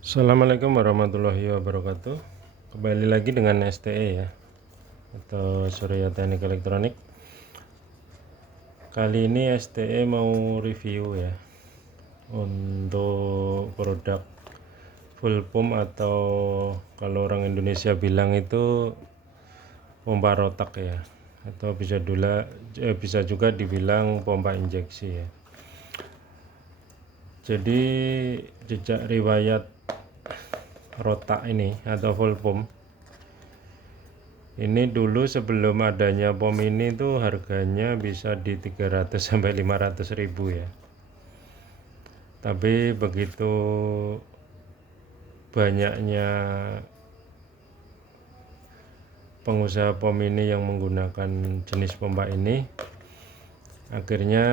Assalamualaikum warahmatullahi wabarakatuh. Kembali lagi dengan STE ya, atau Surya Teknik Elektronik. Kali ini STE mau review ya untuk produk full pump, atau kalau orang Indonesia bilang itu pompa rotak ya, atau bisa juga dibilang pompa injeksi ya. Jadi jejak riwayat rotak ini atau full pump ini dulu sebelum adanya pom ini tuh harganya bisa di 300 sampai 500 ribu ya. Tapi begitu banyaknya pengusaha pom ini yang menggunakan jenis pompa ini, akhirnya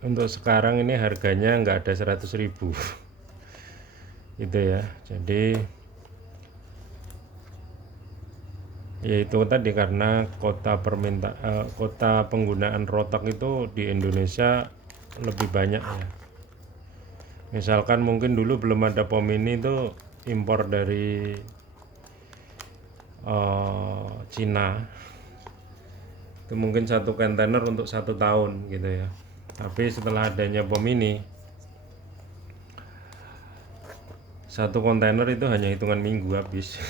untuk sekarang ini harganya nggak ada 100 ribu gitu ya. Jadi yaitu tadi, karena kota penggunaan rotak itu di Indonesia lebih banyak ya. Misalkan mungkin dulu belum ada pom ini tuh impor dari Cina itu mungkin satu kontainer untuk 1 tahun gitu ya. Tapi setelah adanya pom ini, satu kontainer itu hanya hitungan minggu habis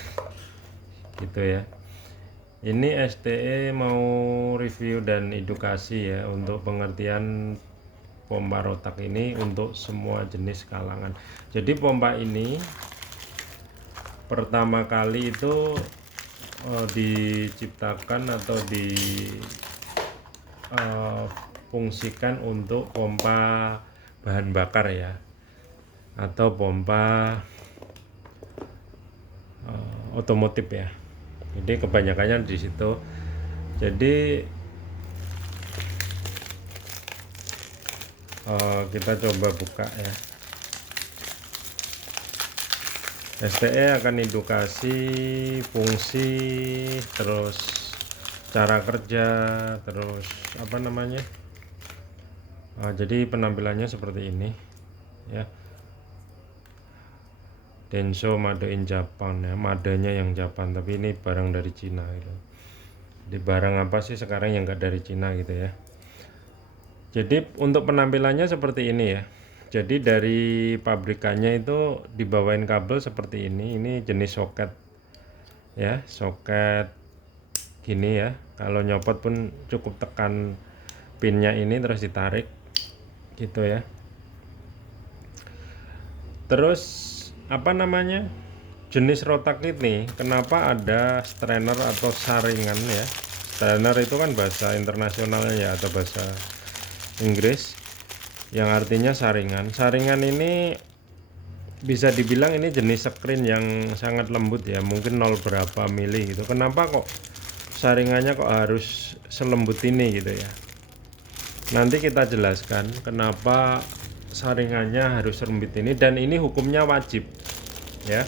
gitu ya. Ini STE mau review dan edukasi ya untuk pengertian pompa rotak ini untuk semua jenis kalangan. Jadi pompa ini pertama kali itu diciptakan atau difungsikan untuk pompa bahan bakar ya, atau pompa otomotif ya. Jadi kebanyakannya di situ. Jadi kita coba buka ya. STE akan edukasi fungsi, terus cara kerja, terus apa namanya. Jadi penampilannya seperti ini ya. Denso made in Japan ya, madenya yang Japan, tapi ini barang dari Cina gitu. Di barang apa sih sekarang yang enggak dari Cina gitu ya. Jadi untuk penampilannya seperti ini ya. Jadi dari pabrikannya itu dibawain kabel seperti ini. Ini jenis soket ya, soket gini ya. Kalau nyopot pun cukup tekan pinnya ini terus ditarik gitu ya. Terus apa namanya, jenis rotak ini kenapa ada strainer atau saringan ya. Strainer itu kan bahasa internasionalnya ya, atau bahasa Inggris, yang artinya saringan. Saringan ini bisa dibilang ini jenis screen yang sangat lembut ya, mungkin 0 berapa mili gitu. Kenapa kok saringannya kok harus selembut ini gitu ya. Nanti kita jelaskan kenapa saringannya harus selembut ini, dan ini hukumnya wajib ya.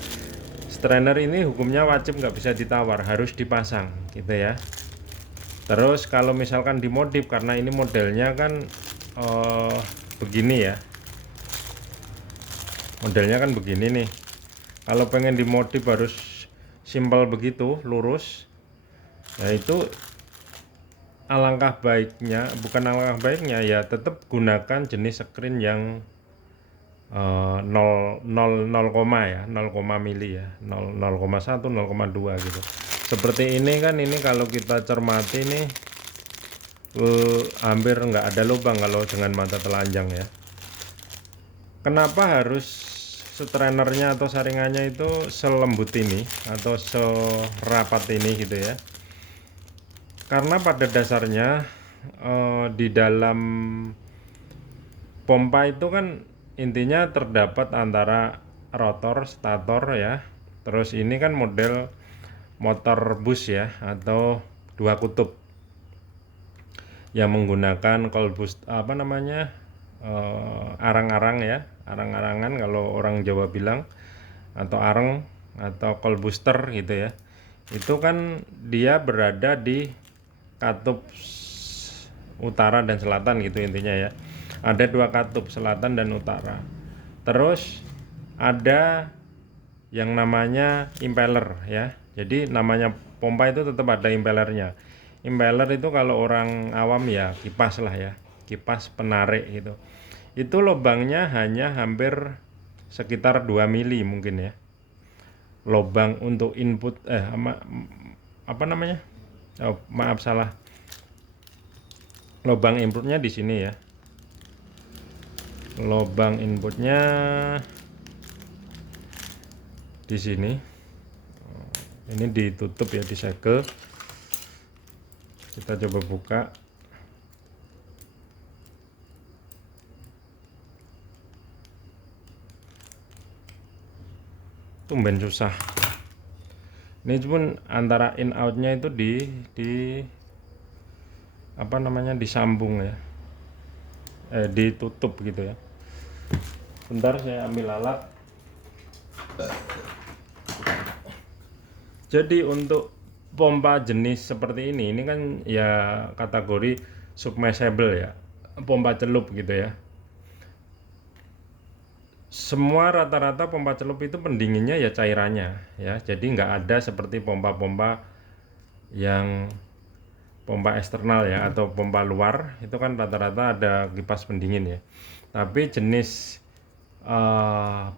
Strainer ini hukumnya wajib, nggak bisa ditawar, harus dipasang gitu ya. Terus kalau misalkan dimodif, karena ini modelnya kan begini ya, modelnya kan begini nih. Kalau pengen dimodif harus simpel begitu, lurus. Nah itu alangkah baiknya, bukan alangkah baiknya ya, tetap gunakan jenis screen yang 0 ya, 0, mili ya, 0,1 0,2 gitu. Seperti ini kan, ini kalau kita cermati nih hampir nggak ada lubang kalau dengan mata telanjang ya. Kenapa harus strainernya atau saringannya itu selembut ini atau serapat ini gitu ya. Karena pada dasarnya di dalam pompa itu kan intinya terdapat antara rotor, stator ya. Terus ini kan model motor bus ya, atau 2 kutub yang menggunakan apa namanya, arang-arang ya, arang-arangan kalau orang Jawa bilang, atau areng atau call booster gitu ya. Itu kan dia berada di katup utara dan selatan gitu intinya ya. Ada 2 katup, selatan dan utara. Terus ada yang namanya impeller ya. Jadi namanya pompa itu tetap ada impellernya. Impeller itu kalau orang awam ya kipas lah ya, kipas penarik gitu. Itu lubangnya hanya hampir sekitar 2 mili mungkin ya. Lubang untuk input apa namanya? Oh, maaf salah. Lubang inputnya di sini ya. Lubang inputnya di sini. Ini ditutup ya, disegel. Kita coba buka. Tumben susah. Ini pun antara in outnya itu di apa namanya, disambung ya, ditutup gitu ya. Bentar saya ambil alat. Jadi untuk pompa jenis seperti ini kan ya kategori submersible ya, pompa celup gitu ya. Semua rata-rata pompa celup itu pendinginnya ya cairannya ya, jadi nggak ada seperti pompa-pompa yang pompa eksternal ya atau pompa luar, itu kan rata-rata ada kipas pendingin ya. Tapi jenis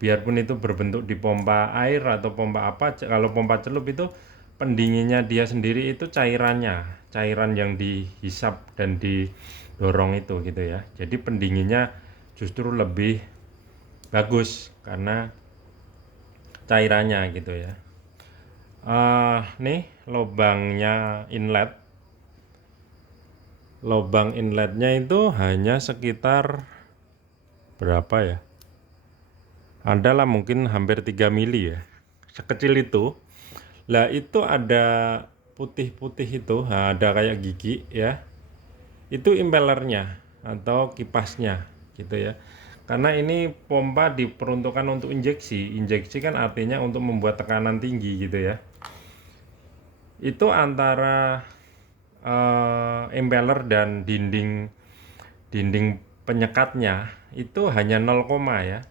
biarpun itu berbentuk di pompa air atau pompa apa, kalau pompa celup itu pendinginnya dia sendiri itu cairan yang dihisap dan didorong itu gitu ya. Jadi pendinginnya justru lebih bagus karena cairannya gitu ya. Nih lubangnya inlet, lubang inletnya itu hanya sekitar berapa ya, adalah mungkin hampir 3 mili ya, sekecil itu. Lah itu ada putih-putih itu, ada kayak gigi ya, itu impellernya atau kipasnya gitu ya. Karena ini pompa diperuntukkan untuk injeksi kan artinya untuk membuat tekanan tinggi gitu ya. Itu antara impeller dan dinding penyekatnya itu hanya 0, ya,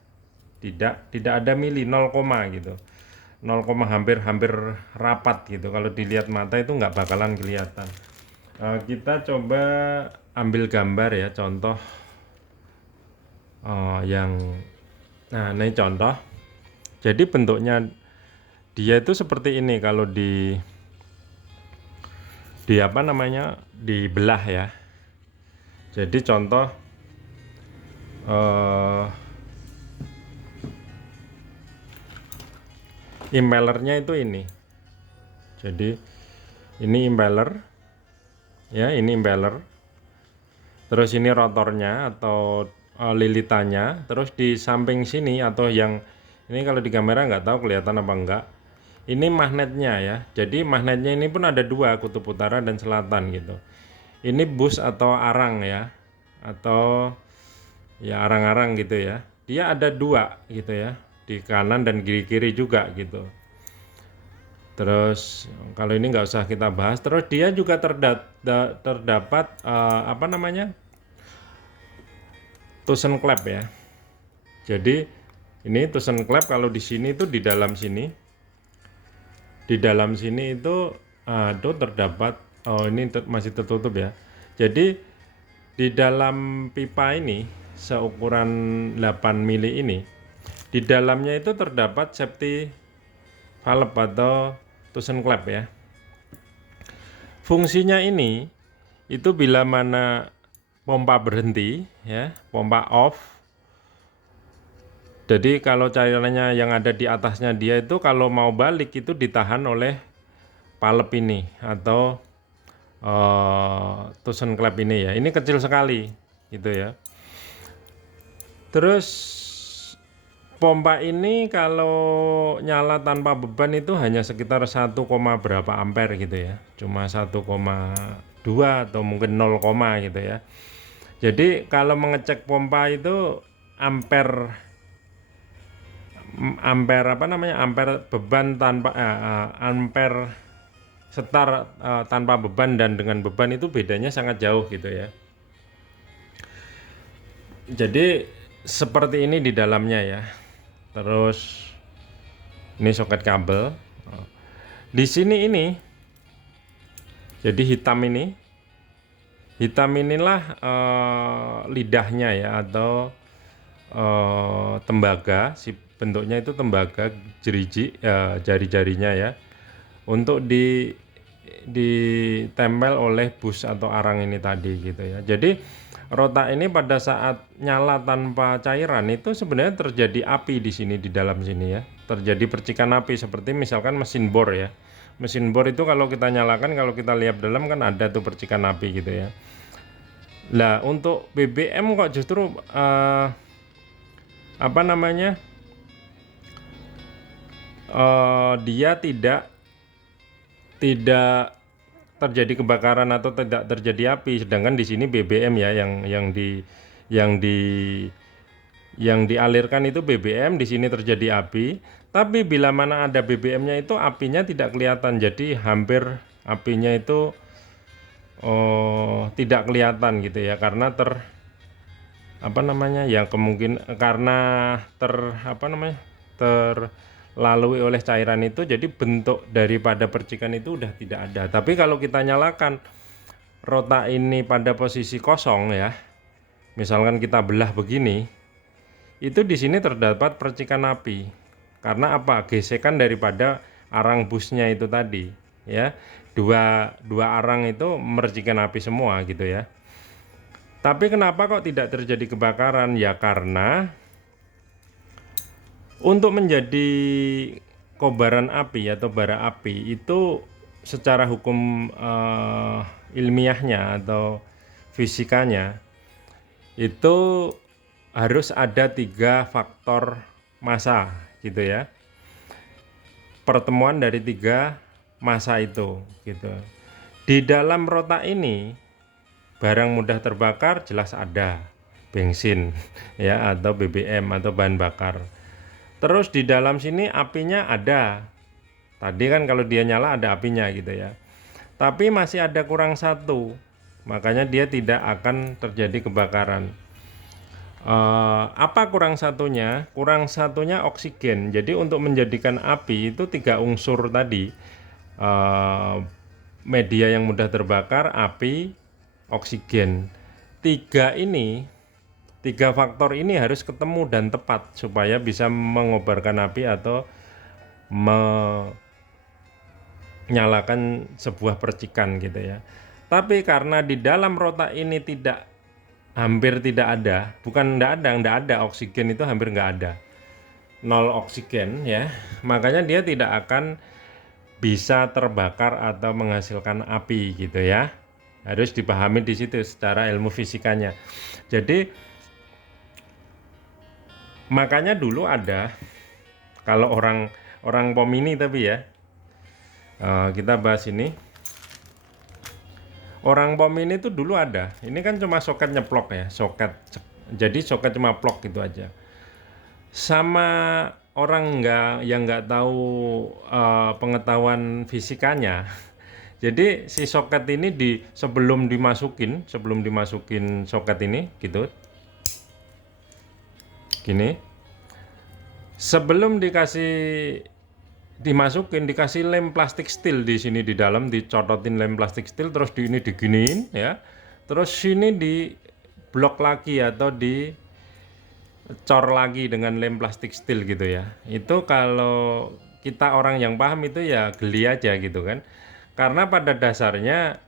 tidak ada mili, 0, gitu, 0, hampir rapat gitu. Kalau dilihat mata itu nggak bakalan kelihatan. Kita coba ambil gambar ya, contoh yang nah ini contoh. Jadi bentuknya dia itu seperti ini kalau di apa namanya, dibelah ya. Jadi contoh impellernya itu ini. Jadi ini impeller ya, ini impeller. Terus ini rotornya atau lilitannya. Terus di samping sini atau yang ini kalau di kamera nggak tahu kelihatan apa enggak. Ini magnetnya ya. Jadi magnetnya ini pun ada 2, kutub utara dan selatan gitu. Ini bus atau arang ya, atau ya arang-arang gitu ya. Dia ada 2 gitu ya, di kanan dan kiri-kiri juga gitu. Terus kalau ini nggak usah kita bahas. Terus dia juga terdapat apa namanya, Tusen klep ya. Jadi ini Tusen klep, kalau di sini itu di dalam sini itu terdapat, ini masih tertutup ya. Jadi di dalam pipa ini seukuran 8 mili ini, di dalamnya itu terdapat safety valve atau Tusen klep ya. Fungsinya ini itu bila mana pompa berhenti ya, pompa off. Jadi kalau cairannya yang ada di atasnya dia itu kalau mau balik itu ditahan oleh valve ini atau Tusen klep ini ya. Ini kecil sekali gitu ya. Terus pompa ini kalau nyala tanpa beban itu hanya sekitar 1, berapa ampere gitu ya. Cuma 1,2 atau mungkin 0, gitu ya. Jadi kalau mengecek pompa itu ampere apa namanya, ampere beban tanpa ampere setar tanpa beban dan dengan beban itu bedanya sangat jauh gitu ya. Jadi seperti ini di dalamnya ya. Terus ini soket kabel. Di sini ini, jadi hitam inilah lidahnya ya, atau tembaga. Si bentuknya itu tembaga jeriji, jari-jarinya ya, untuk ditempel oleh bus atau arang ini tadi gitu ya. Jadi rotak ini pada saat nyala tanpa cairan itu sebenarnya terjadi api di sini, di dalam sini ya. Terjadi percikan api seperti misalkan mesin bor ya. Mesin bor itu kalau kita nyalakan, kalau kita lihat dalam kan ada tuh percikan api gitu ya. Lah untuk BBM kok justru apa namanya, dia tidak terjadi kebakaran atau tidak terjadi api, sedangkan di sini BBM ya yang di yang dialirkan itu BBM, di sini terjadi api. Tapi bila mana ada BBM-nya itu apinya tidak kelihatan, jadi hampir apinya itu tidak kelihatan gitu ya, karena apa namanya ya, kemungkinan karena apa namanya, terlalui oleh cairan itu, jadi bentuk daripada percikan itu udah tidak ada. Tapi kalau kita nyalakan rotak ini pada posisi kosong ya, misalkan kita belah begini, itu di sini terdapat percikan api. Karena apa? Gesekan daripada arang busnya itu tadi ya. Dua arang itu mercikan api semua gitu ya. Tapi kenapa kok tidak terjadi kebakaran? Ya karena untuk menjadi kobaran api atau bara api itu secara hukum ilmiahnya atau fisikanya itu harus ada 3 faktor massa gitu ya. Pertemuan dari 3 massa itu gitu. Di dalam rotak ini barang mudah terbakar jelas ada bensin ya, atau BBM atau bahan bakar. Terus di dalam sini apinya ada. Tadi kan kalau dia nyala ada apinya gitu ya. Tapi masih ada kurang satu. Makanya dia tidak akan terjadi kebakaran. Apa kurang satunya? Kurang satunya oksigen. Jadi untuk menjadikan api itu 3 unsur tadi, media yang mudah terbakar, api, oksigen. 3 faktor ini harus ketemu dan tepat supaya bisa mengobarkan api atau menyalakan sebuah percikan gitu ya. Tapi karena di dalam rotak ini hampir tidak ada, bukan nggak ada, oksigen itu hampir nggak ada, 0 oksigen ya, makanya dia tidak akan bisa terbakar atau menghasilkan api gitu ya. Harus dipahami di situ secara ilmu fisikanya. Jadi makanya dulu ada, kalau orang POM ini tapi ya, kita bahas ini. Orang POM ini tuh dulu ada. Ini kan cuma soket nyeplok ya, jadi soket cuma plok gitu aja. Sama orang yang nggak tahu pengetahuan fisikanya. Jadi si soket ini sebelum dimasukin soket ini gitu. Gini. Sebelum dikasih lem plastik steel di sini, di dalam dicototin lem plastik steel, terus ini diginiin ya, terus sini di blok lagi atau dicor lagi dengan lem plastik steel gitu ya. Itu kalau kita orang yang paham itu ya geli aja gitu kan, karena pada dasarnya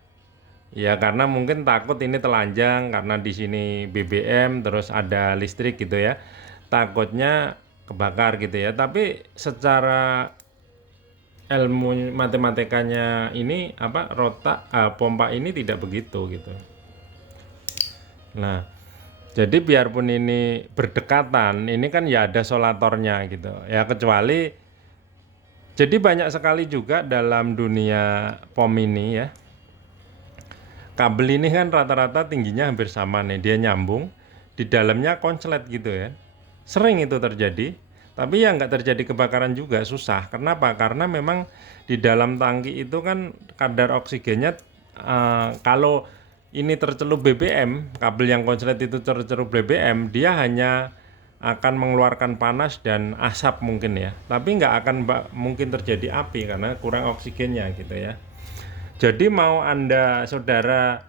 ya karena mungkin takut ini telanjang, karena di sini BBM terus ada listrik gitu ya, takutnya kebakar gitu ya. Tapi secara ilmu matematikanya ini rotak pompa ini tidak begitu gitu. Nah, jadi biarpun ini berdekatan, ini kan ya ada solatornya gitu ya, kecuali jadi banyak sekali juga dalam dunia POM ini ya, kabel ini kan rata-rata tingginya hampir sama nih, dia nyambung, di dalamnya konslet gitu ya. Sering itu terjadi. Tapi ya nggak terjadi kebakaran juga, susah. Kenapa? Karena memang di dalam tangki itu kan kadar oksigennya, kalau ini tercelup BBM, kabel yang konslet itu tercelup BBM, dia hanya akan mengeluarkan panas dan asap mungkin ya, tapi nggak akan mungkin terjadi api karena kurang oksigennya gitu ya. Jadi mau Anda saudara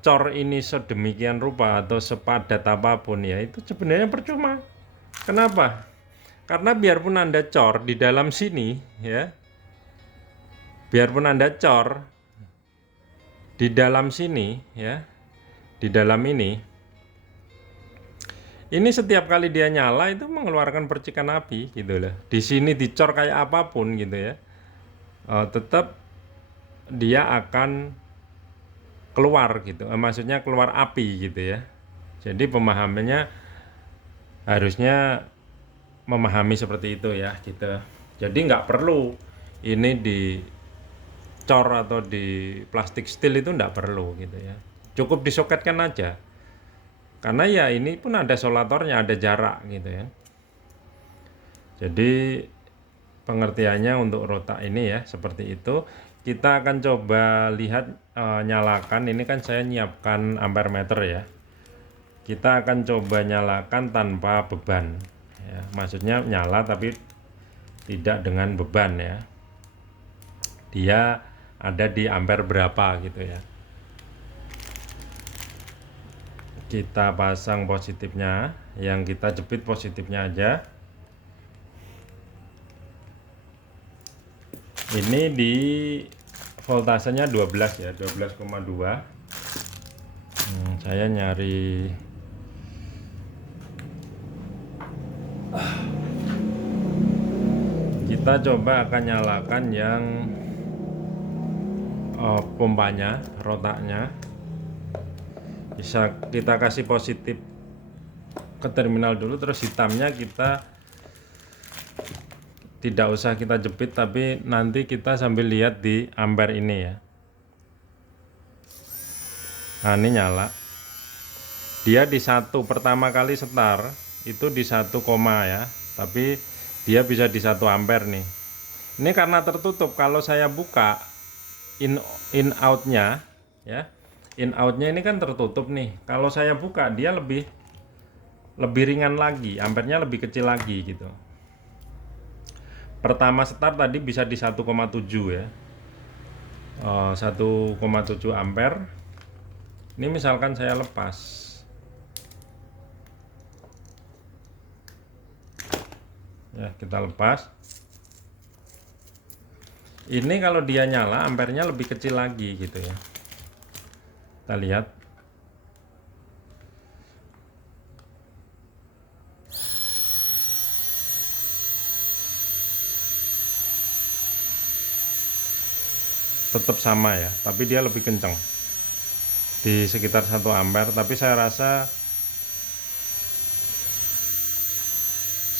cor ini sedemikian rupa atau sepadat apapun ya, itu sebenarnya percuma. Kenapa? Karena biarpun Anda cor di dalam sini ya, biarpun Anda cor di dalam sini ya, di dalam ini setiap kali dia nyala itu mengeluarkan percikan api gitu loh. Di sini dicor kayak apapun gitu ya, tetap dia akan keluar gitu, maksudnya keluar api gitu ya. Jadi pemahamannya harusnya memahami seperti itu ya gitu. Jadi nggak perlu ini dicor atau di plastik steel, itu nggak perlu gitu ya. Cukup disoketkan aja. Karena ya ini pun ada solatornya, ada jarak gitu ya. Jadi pengertiannya untuk rotak ini ya seperti itu. Kita akan coba lihat nyalakan. Ini kan saya nyiapkan ampere meter ya. Kita akan coba nyalakan tanpa beban ya. Maksudnya nyala tapi tidak dengan beban ya. Dia ada di ampere berapa gitu ya. Kita pasang positifnya, yang kita jepit positifnya aja. Ini di voltasenya 12 ya, 12,2. Saya nyari kita coba akan nyalakan yang pompanya, rotaknya. Bisa kita kasih positif ke terminal dulu, terus hitamnya kita tidak usah kita jepit, tapi nanti kita sambil lihat di ampere ini ya. Nah ini nyala, dia di 1 pertama kali setar itu di 1, ya, tapi dia bisa di 1 ampere nih. Ini karena tertutup. Kalau saya buka in outnya ya, in outnya ini kan tertutup nih. Kalau saya buka dia lebih ringan lagi, ampernya lebih kecil lagi gitu. Pertama start tadi bisa di 1,7 ya, 1,7 ampere. Ini misalkan saya lepas ya, kita lepas. Ini kalau dia nyala ampernya lebih kecil lagi gitu ya. Kita lihat. Tetap sama ya, tapi dia lebih kencang di sekitar 1 ampere, tapi saya rasa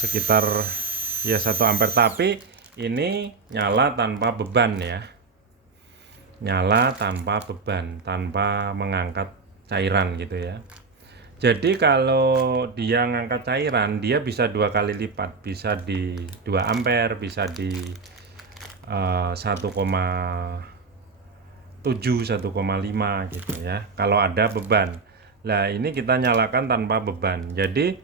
sekitar ya 1 ampere. Tapi ini nyala tanpa beban ya, nyala tanpa beban, tanpa mengangkat cairan gitu ya. Jadi kalau dia ngangkat cairan, dia bisa 2 kali lipat, bisa di 2 ampere, bisa di 1,7, 1,5 gitu ya, kalau ada beban. Nah ini kita nyalakan tanpa beban. Jadi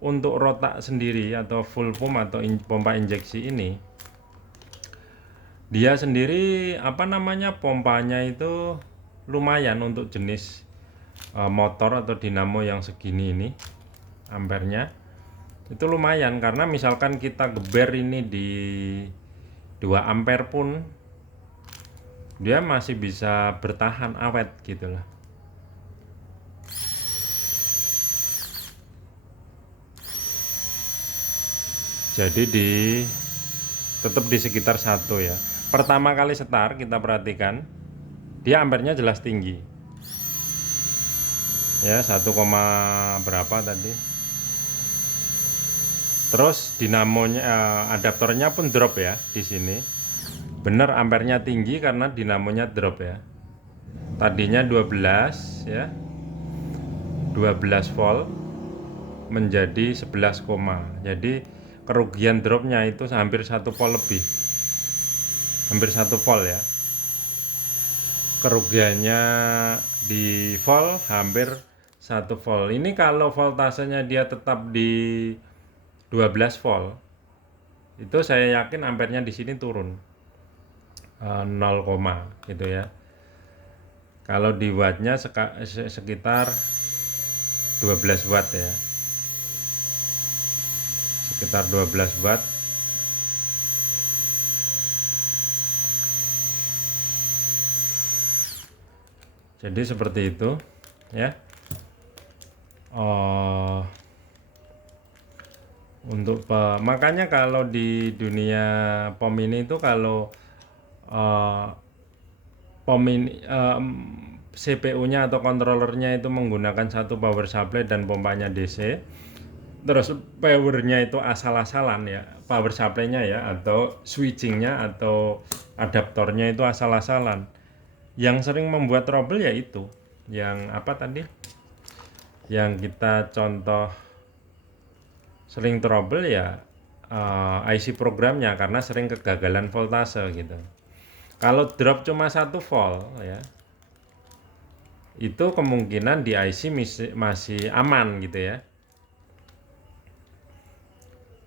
untuk rotak sendiri atau full pump atau pompa injeksi ini, dia sendiri apa namanya, pompanya itu lumayan untuk jenis motor atau dinamo yang segini ini, ampernya itu lumayan. Karena misalkan kita geber ini di 2 ampere pun dia masih bisa bertahan awet gitu lah. Jadi tetap di sekitar 1 ya. Pertama kali setar kita perhatikan dia ampernya jelas tinggi ya, 1, berapa tadi. Terus dinamonya adaptornya pun drop ya di sini. Bener ampernya tinggi karena dinamonya drop ya. Tadinya 12 ya, 12 volt menjadi 11, jadi kerugian dropnya itu hampir 1 volt lebih, hampir 1 volt ya. Kerugiannya di volt hampir 1 volt. Ini kalau voltasenya dia tetap di 12 volt, itu saya yakin ampernya di sini turun 0, gitu ya. Kalau di wattnya sekitar 12 watt ya, sekitar 12 watt. Jadi seperti itu ya. Untuk makanya kalau di dunia POM ini itu kalau POM ini CPU-nya atau controllernya itu menggunakan satu power supply dan pompanya DC, terus powernya itu asal-asalan ya, power supply-nya ya, atau switchingnya atau adaptornya itu asal-asalan, yang sering membuat trouble ya itu yang apa tadi, yang kita contoh sering trouble ya IC programnya, karena sering kegagalan voltase gitu. Kalau drop cuma 1 volt ya, itu kemungkinan di IC masih aman gitu ya,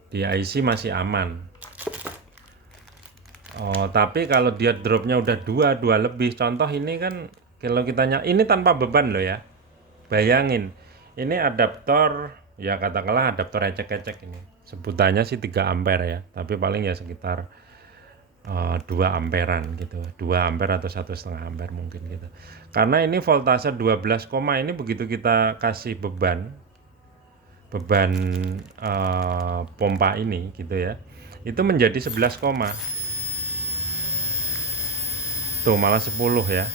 di IC masih aman. Tapi kalau dia dropnya udah 2 lebih, contoh ini kan kalau kita ini tanpa beban loh ya, bayangin ini adaptor ya, katakanlah adaptor ecek-ecek, ini sebutannya sih 3 ampere ya, tapi paling ya sekitar 2 amperan gitu, 2 ampere atau 1,5 ampere mungkin gitu. Karena ini voltase 12, ini begitu kita kasih beban pompa ini gitu ya, itu menjadi 11, tuh malah 10 ya,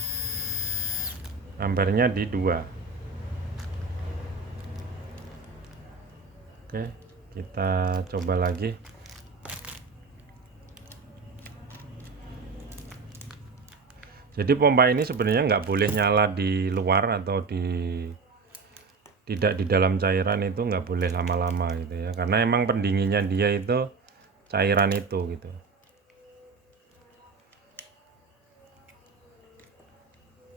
ampernya di 2. Oke, kita coba lagi. Jadi pompa ini sebenarnya nggak boleh nyala di luar atau tidak di dalam cairan, itu nggak boleh lama-lama gitu ya, karena emang pendinginnya dia itu cairan itu gitu.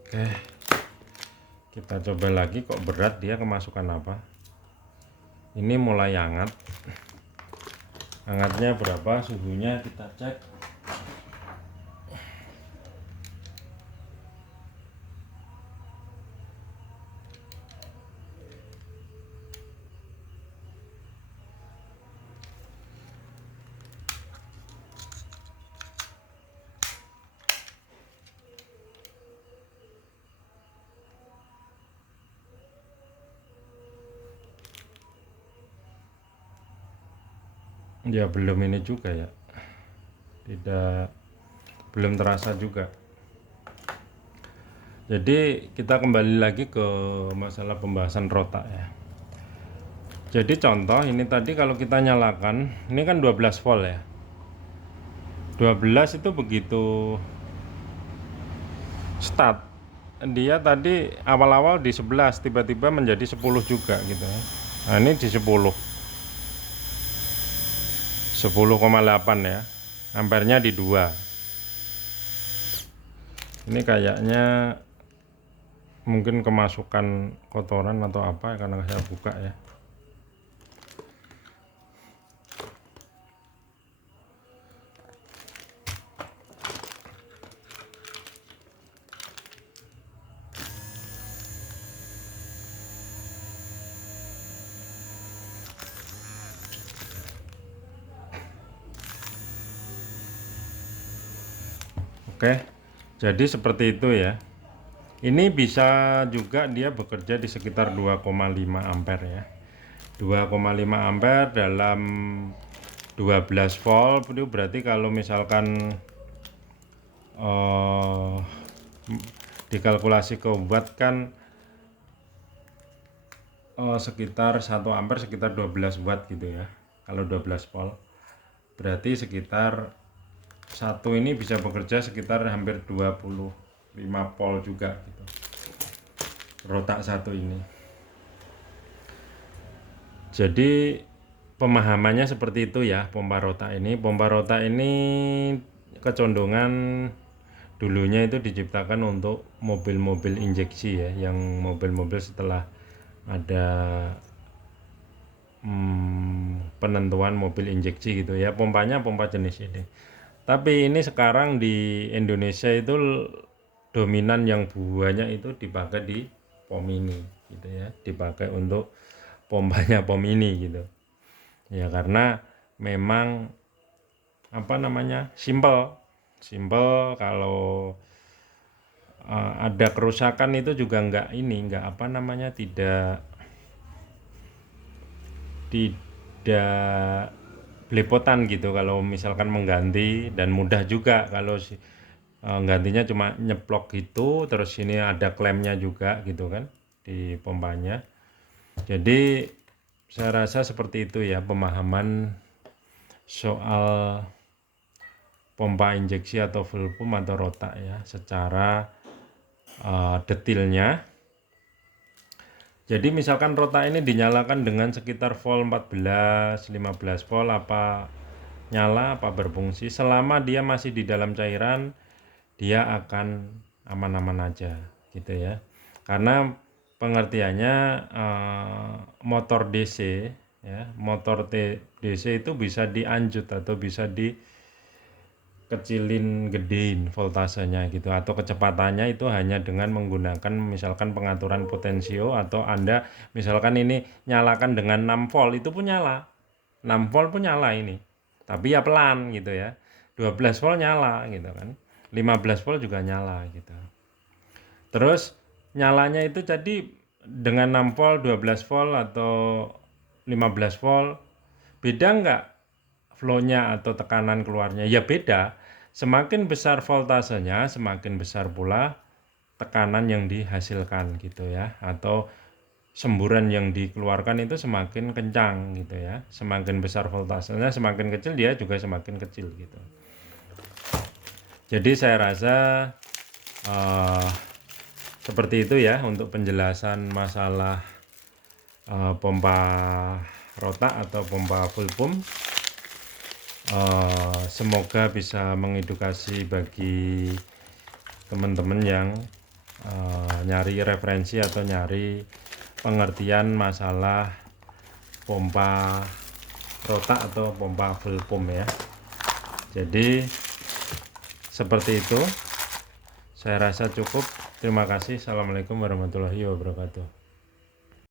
Oke, kita coba lagi. Kok berat dia, kemasukan apa? Ini mulai hangat. Hangatnya berapa, suhunya kita cek. Ya belum ini juga ya, belum terasa juga. Jadi kita kembali lagi ke masalah pembahasan rotak ya. Jadi contoh ini tadi kalau kita nyalakan, ini kan 12 volt ya, 12 itu begitu start, dia tadi awal-awal di 11, tiba-tiba menjadi 10 juga gitu ya. Nah ini di 10,8 ya, ampernya di 2. Ini kayaknya mungkin kemasukan kotoran atau apa, karena saya buka ya. Oke, jadi seperti itu ya. Ini bisa juga dia bekerja di sekitar 2,5 ampere ya. 2,5 ampere dalam 12 volt itu berarti kalau misalkan dikalkulasi ke watt kan sekitar 1 ampere sekitar 12 watt gitu ya. Kalau 12 volt berarti sekitar satu ini bisa bekerja sekitar hampir 25 volt juga gitu, rotak satu ini. Jadi pemahamannya seperti itu ya, pompa rotak ini. Pompa rotak ini kecondongan dulunya itu diciptakan untuk mobil-mobil injeksi ya, yang mobil-mobil setelah ada penentuan mobil injeksi gitu ya, pompanya pompa jenis ini. Tapi ini sekarang di Indonesia itu dominan yang banyak itu dipakai di pom ini gitu ya, dipakai untuk pompanya pom ini gitu ya, karena memang apa namanya, simple kalau ada kerusakan itu juga nggak apa namanya, tidak belepotan gitu kalau misalkan mengganti, dan mudah juga kalau gantinya cuma nyeplok gitu, terus ini ada klemnya juga gitu kan di pompanya. Jadi saya rasa seperti itu ya pemahaman soal pompa injeksi atau full pump atau rotak ya secara detailnya. Jadi misalkan rotak ini dinyalakan dengan sekitar volt 14, 15 volt, apa nyala apa berfungsi, selama dia masih di dalam cairan dia akan aman-aman aja gitu ya. Karena pengertiannya motor DC ya, motor DC itu bisa dianjut atau bisa kecilin, gedein voltasenya gitu, atau kecepatannya itu hanya dengan menggunakan misalkan pengaturan potensio, atau Anda misalkan ini nyalakan dengan 6 volt itu pun nyala, 6 volt pun nyala ini, tapi ya pelan gitu ya. 12 volt nyala gitu kan, 15 volt juga nyala gitu. Terus nyalanya itu jadi dengan 6 volt, 12 volt atau 15 volt, beda nggak flow-nya atau tekanan keluarnya? Ya beda. Semakin besar voltasenya, semakin besar pula tekanan yang dihasilkan gitu ya, atau semburan yang dikeluarkan itu semakin kencang gitu ya. Semakin besar voltasenya, semakin kecil dia juga semakin kecil gitu. Jadi saya rasa seperti itu ya untuk penjelasan masalah pompa rotak atau pompa full pump. Semoga bisa mengedukasi bagi teman-teman yang nyari referensi atau nyari pengertian masalah pompa rotak atau pompa full pump ya. Jadi seperti itu, saya rasa cukup. Terima kasih. Assalamualaikum warahmatullahi wabarakatuh.